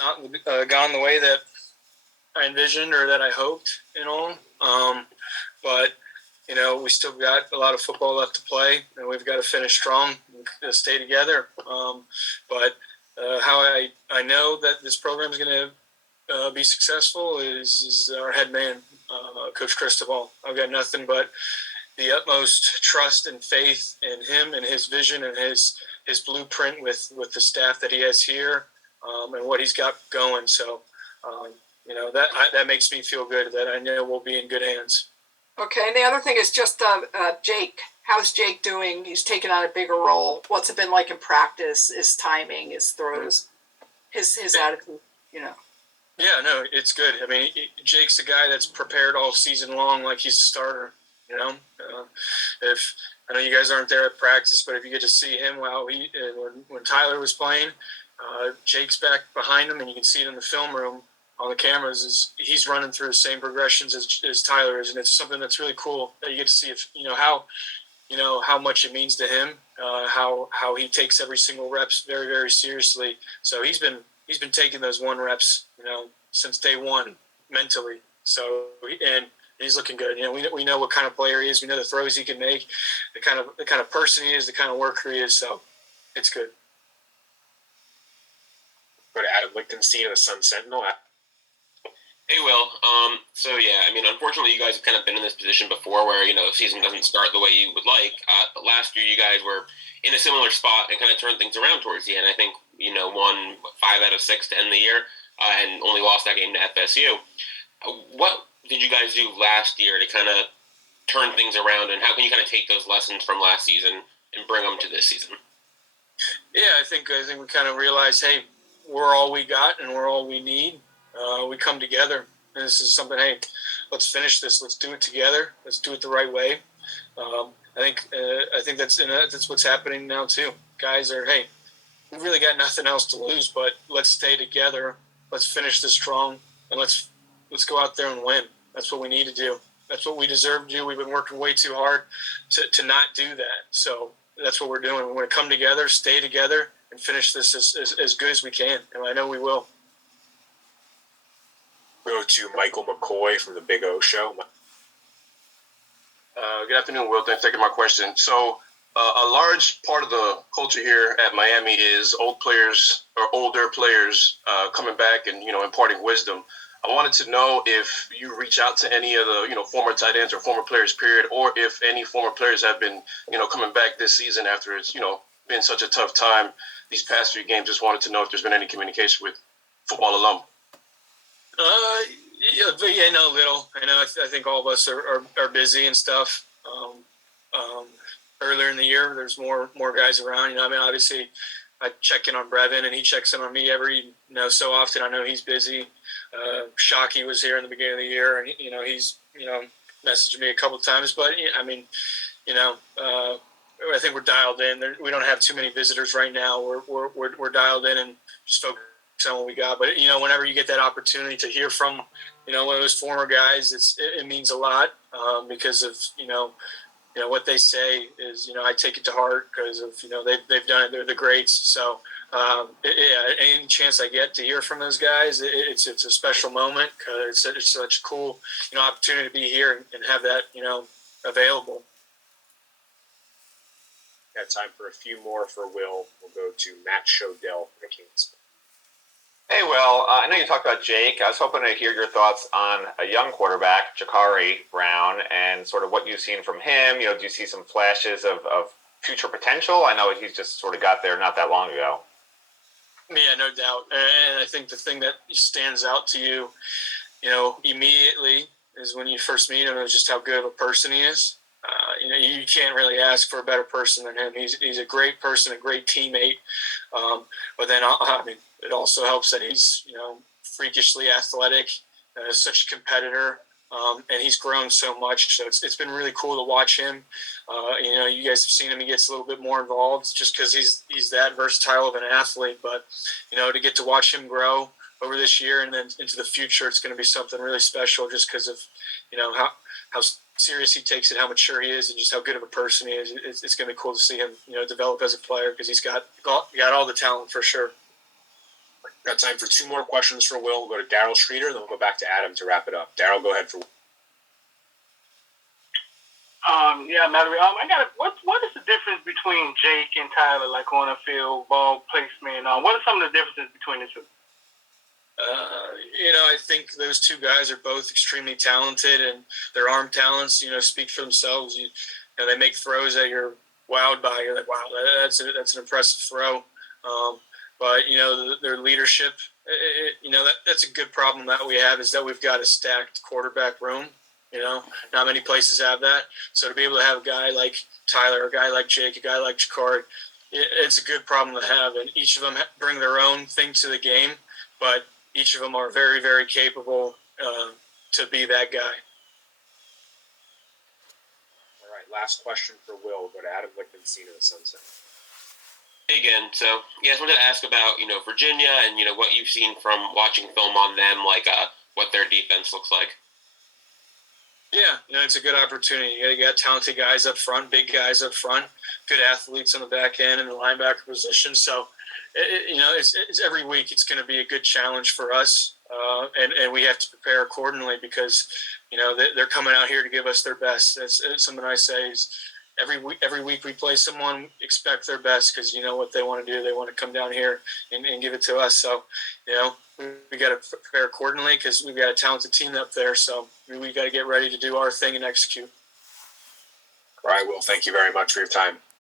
not gone the way that I envisioned or that I hoped, but we still got a lot of football left to play, and we've got to finish strong and stay together. But how I know that this program is going to be successful is our head man, Coach Cristobal. I've got nothing but the utmost trust and faith in him and his vision and his blueprint with the staff that he has here, and what he's got going. So, that makes me feel good that I know we'll be in good hands. Okay, and the other thing is just Jake. How's Jake doing? He's taken on a bigger role. What's it been like in practice? His timing, his throws, his attitude, Yeah, no, it's good. I mean, Jake's a guy that's prepared all season long like he's a starter. If I know you guys aren't there at practice, but if you get to see him when Tyler was playing, Jake's back behind him, and you can see it in the film room on the cameras. He's running through the same progressions as Tyler is, and it's something that's really cool that you get to see how much it means to him, how he takes every single reps very, very seriously. So he's been taking those 1 reps, since day one mentally. So and he's looking good. We know what kind of player he is. We know the throws he can make, the kind of person he is, the kind of worker he is. So it's good. Go to Adam Lichtenstein of the Sun Sentinel. Hey, Will. Unfortunately, you guys have kind of been in this position before where, the season doesn't start the way you would like. But last year, you guys were in a similar spot and kind of turned things around towards the end. I think, won 5 out of 6 to end the year and only lost that game to FSU. What did you guys do last year to kind of turn things around, and how can you kind of take those lessons from last season and bring them to this season? Yeah, I think we kind of realized, hey, we're all we got and we're all we need. We come together, and this is something. Hey, let's finish this. Let's do it together. Let's do it the right way. I think that's what's happening now too. Guys are, hey, we really got nothing else to lose, but let's stay together. Let's finish this strong, and let's go out there and win. That's what we need to do. That's what we deserve to do. We've been working way too hard to not do that. So that's what we're doing. We're going to come together, stay together, and finish this as good as we can. And I know we will. Go to Michael McCoy from the Big O Show. Good afternoon, Will. Thanks for taking my question. So a large part of the culture here at Miami is older players coming back and, imparting wisdom. I wanted to know if you reach out to any of the, former tight ends or former players, period, or if any former players have been, coming back this season after it's, been such a tough time these past 3 games. Just wanted to know if there's been any communication with football alum. Little. I think all of us are busy and stuff. Earlier in the year, there's more guys around. Obviously, I check in on Brevin, and he checks in on me every so often. I know he's busy. Shockey was here in the beginning of the year, and he's messaged me a couple of times. But I think we're dialed in. We don't have too many visitors right now. We're dialed in and just focused on what we got. But whenever you get that opportunity to hear from one of those former guys, it means a lot because of what they say is I take it to heart because of they've done it. They're the greats. So any chance I get to hear from those guys, it's a special moment because it's such a cool opportunity to be here and have that available. Got time for a few more for Will. We'll go to Matt Shodell from the Kings. Hey, Will. I know you talked about Jake. I was hoping to hear your thoughts on a young quarterback, Jakari Brown, and sort of what you've seen from him. Do you see some flashes of future potential? I know he's just sort of got there not that long ago. Yeah, no doubt. And I think the thing that stands out to you, immediately is when you first meet him is just how good of a person he is. You can't really ask for a better person than him. He's a great person, a great teammate. But then, it also helps that he's, freakishly athletic, such a competitor, and he's grown so much. So it's been really cool to watch him. You guys have seen him. He gets a little bit more involved just because he's that versatile of an athlete. But, to get to watch him grow over this year and then into the future, it's going to be something really special just because of, how serious he takes it, how mature he is, and just how good of a person he is. It's going to be cool to see him, develop as a player because he's got all the talent for sure. Got time for 2 more questions for Will. We'll go to Daryl Streeter, then we'll go back to Adam to wrap it up. Daryl, go ahead for. Yeah, Mallory. I got what is the difference between Jake and Tyler, like on the field, ball placement? What are some of the differences between the two? I think those two guys are both extremely talented, and their arm talents, speak for themselves. They make throws that you're wowed by. You're like, wow, that's an impressive throw. But their leadership, that's a good problem that we have, is that we've got a stacked quarterback room. Not many places have that. So to be able to have a guy like Tyler, a guy like Jake, a guy like Jakari, it's a good problem to have. And each of them bring their own thing to the game, but each of them are very, very capable to be that guy. All right, last question for Will. We'll go to Adam Lichtenstein of the Sunset. Hey again. So, I just wanted to ask about, Virginia and, what you've seen from watching film on them, like what their defense looks like. Yeah, it's a good opportunity. You got talented guys up front, big guys up front, good athletes on the back end and the linebacker position. So, it's every week it's going to be a good challenge for us, and we have to prepare accordingly because, they're coming out here to give us their best. That's something I say is every week we play someone, expect their best because you know what they want to do. They want to come down here and give it to us. So, we got to prepare accordingly because we've got a talented team up there. So we got to get ready to do our thing and execute. All right, Will, thank you very much for your time.